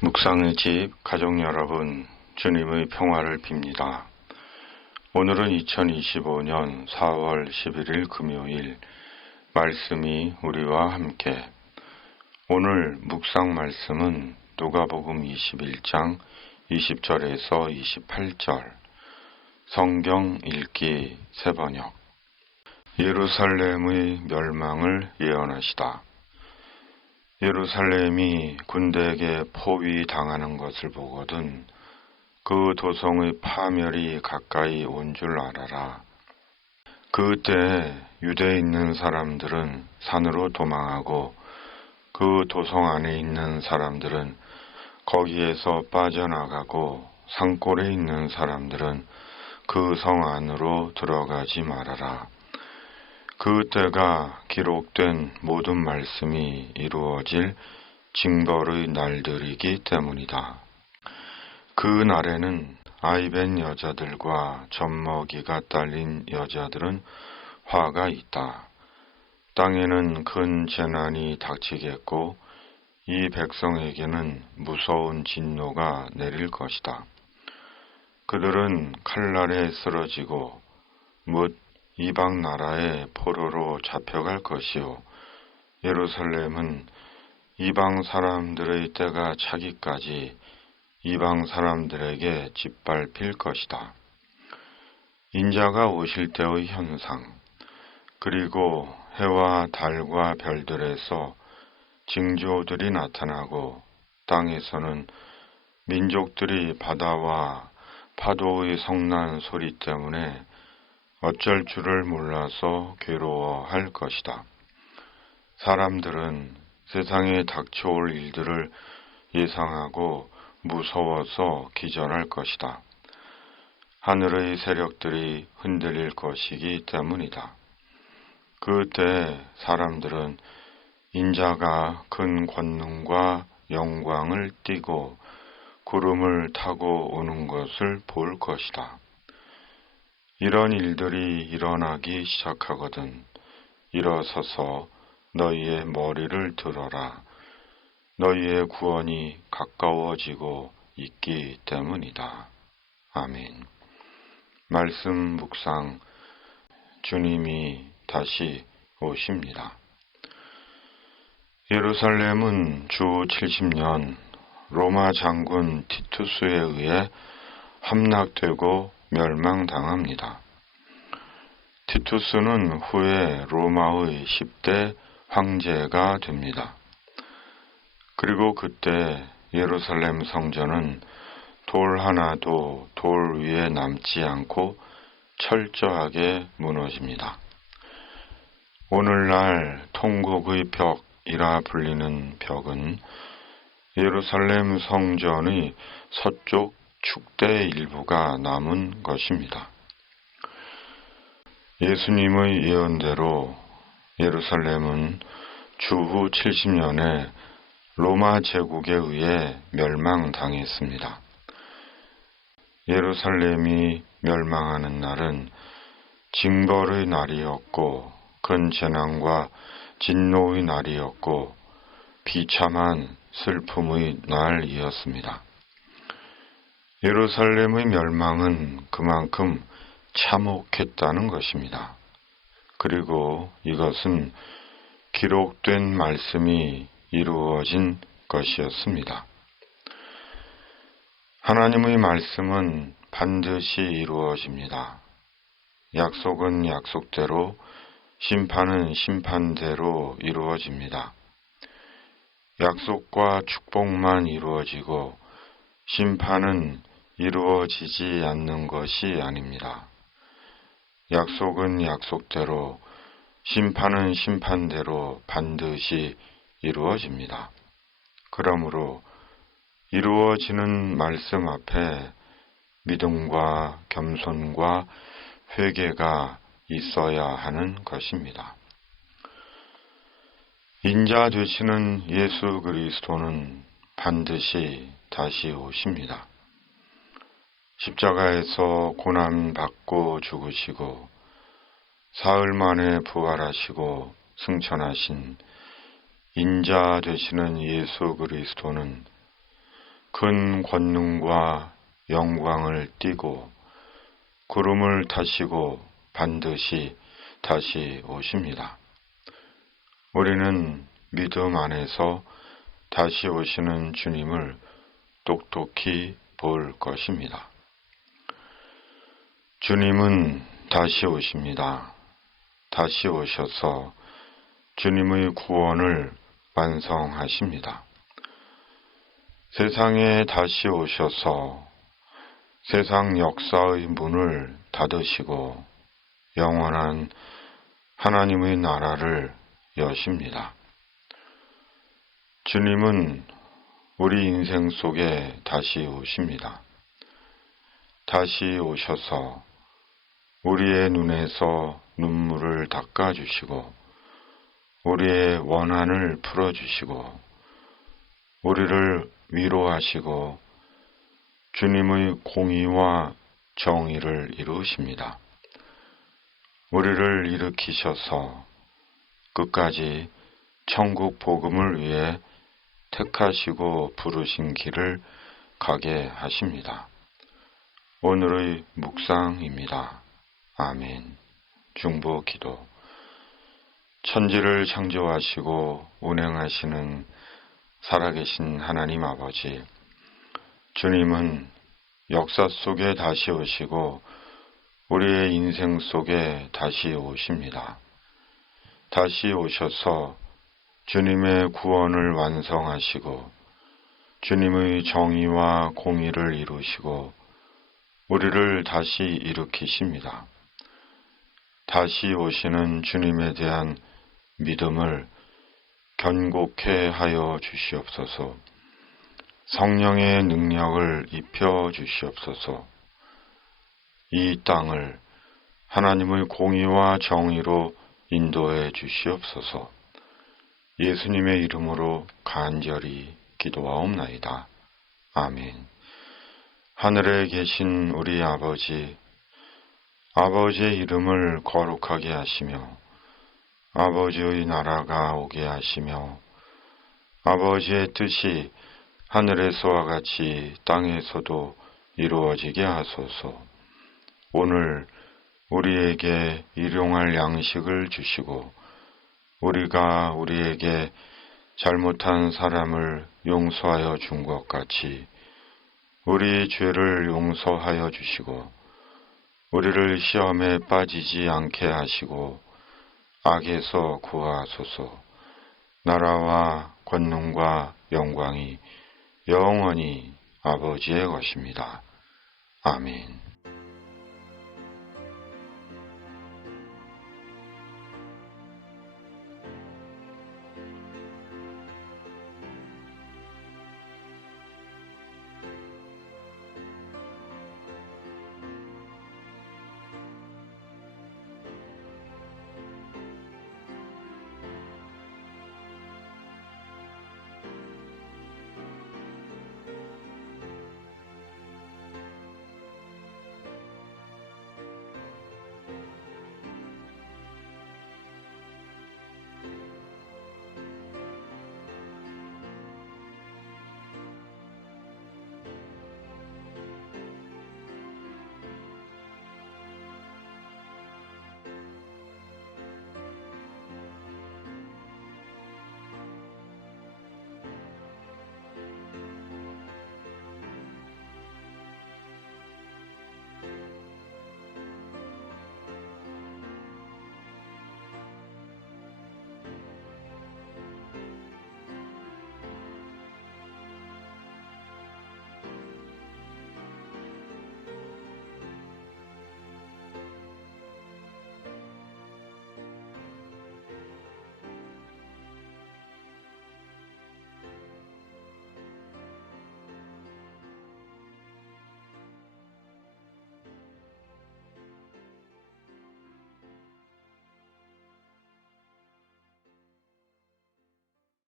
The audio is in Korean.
묵상의 집 가족 여러분, 주님의 평화를 빕니다. 오늘은 2025년 4월 11일 금요일, 말씀이 우리와 함께. 오늘 묵상 말씀은 누가복음 21장 20절에서 28절, 성경 읽기 새번역. 예루살렘의 멸망을 예언하시다. 예루살렘이 군대에게 포위당하는 것을 보거든 그 도성의 파멸이 가까이 온 줄 알아라. 그때 유대에 있는 사람들은 산으로 도망하고 그 도성 안에 있는 사람들은 거기에서 빠져나가고 산골에 있는 사람들은 그 성 안으로 들어가지 말아라. 그 때가 기록된 모든 말씀이 이루어질 징벌의 날들이기 때문이다. 그 날에는 아이벤 여자들과 젖먹이가 딸린 여자들은 화가 있다. 땅에는 큰 재난이 닥치겠고 이 백성에게는 무서운 진노가 내릴 것이다. 그들은 칼날에 쓰러지고 뭇 이방 나라의 포로로 잡혀갈 것이요. 예루살렘은 이방 사람들의 때가 차기까지 이방 사람들에게 짓밟힐 것이다. 인자가 오실 때의 현상, 그리고 해와 달과 별들에서 징조들이 나타나고 땅에서는 민족들이 바다와 파도의 성난 소리 때문에 어쩔 줄을 몰라서 괴로워할 것이다. 사람들은 세상에 닥쳐올 일들을 예상하고 무서워서 기절할 것이다. 하늘의 세력들이 흔들릴 것이기 때문이다. 그때 사람들은 인자가 큰 권능과 영광을 띠고 구름을 타고 오는 것을 볼 것이다. 이런 일들이 일어나기 시작하거든 일어서서 너희의 머리를 들어라. 너희의 구원이 가까워지고 있기 때문이다. 아멘. 말씀 묵상. 주님이 다시 오십니다. 예루살렘은 주 70년 로마 장군 티투스에 의해 함락되고 멸망당합니다. 티투스는 후에 로마의 10대 황제가 됩니다. 그리고 그때 예루살렘 성전은 돌 하나도 돌 위에 남지 않고 철저하게 무너집니다. 오늘날 통곡의 벽이라 불리는 벽은 예루살렘 성전의 서쪽 축대 일부가 남은 것입니다. 예수님의 예언대로 예루살렘은 주후 70년에 로마 제국에 의해 멸망당했습니다. 예루살렘이 멸망하는 날은 징벌의 날이었고 큰 재난과 진노의 날이었고 비참한 슬픔의 날이었습니다. 예루살렘의 멸망은 그만큼 참혹했다는 것입니다. 그리고 이것은 기록된 말씀이 이루어진 것이었습니다. 하나님의 말씀은 반드시 이루어집니다. 약속은 약속대로, 심판은 심판대로 이루어집니다. 약속과 축복만 이루어지고 심판은 이루어지지 않는 것이 아닙니다. 약속은 약속대로, 심판은 심판대로 반드시 이루어집니다. 그러므로 이루어지는 말씀 앞에 믿음과 겸손과 회개가 있어야 하는 것입니다. 인자 되시는 예수 그리스도는 반드시 다시 오십니다. 십자가에서 고난받고 죽으시고 사흘 만에 부활하시고 승천하신 인자 되시는 예수 그리스도는 큰 권능과 영광을 띠고 구름을 타시고 반드시 다시 오십니다. 우리는 믿음 안에서 다시 오시는 주님을 똑똑히 볼 것입니다. 주님은 다시 오십니다. 다시 오셔서 주님의 구원을 완성하십니다. 세상에 다시 오셔서 세상 역사의 문을 닫으시고 영원한 하나님의 나라를 여십니다. 주님은 우리 인생 속에 다시 오십니다. 다시 오셔서 우리의 눈에서 눈물을 닦아주시고 우리의 원한을 풀어주시고 우리를 위로하시고 주님의 공의와 정의를 이루십니다. 우리를 일으키셔서 끝까지 천국 복음을 위해 택하시고 부르신 길을 가게 하십니다. 오늘의 묵상입니다. 아멘. 중보 기도. 천지를 창조하시고 운행하시는 살아계신 하나님 아버지, 주님은 역사 속에 다시 오시고 우리의 인생 속에 다시 오십니다. 다시 오셔서 주님의 구원을 완성하시고 주님의 정의와 공의를 이루시고 우리를 다시 일으키십니다. 다시 오시는 주님에 대한 믿음을 견고케 하여 주시옵소서. 성령의 능력을 입혀 주시옵소서. 이 땅을 하나님의 공의와 정의로 인도해 주시옵소서. 예수님의 이름으로 간절히 기도하옵나이다. 아멘. 하늘에 계신 우리 아버지, 아버지의 이름을 거룩하게 하시며 아버지의 나라가 오게 하시며 아버지의 뜻이 하늘에서와 같이 땅에서도 이루어지게 하소서. 오늘 우리에게 일용할 양식을 주시고 우리가 우리에게 잘못한 사람을 용서하여 준 것 같이 우리 죄를 용서하여 주시고 우리를 시험에 빠지지 않게 하시고 악에서 구하소서. 나라와 권능과 영광이 영원히 아버지의 것입니다. 아멘.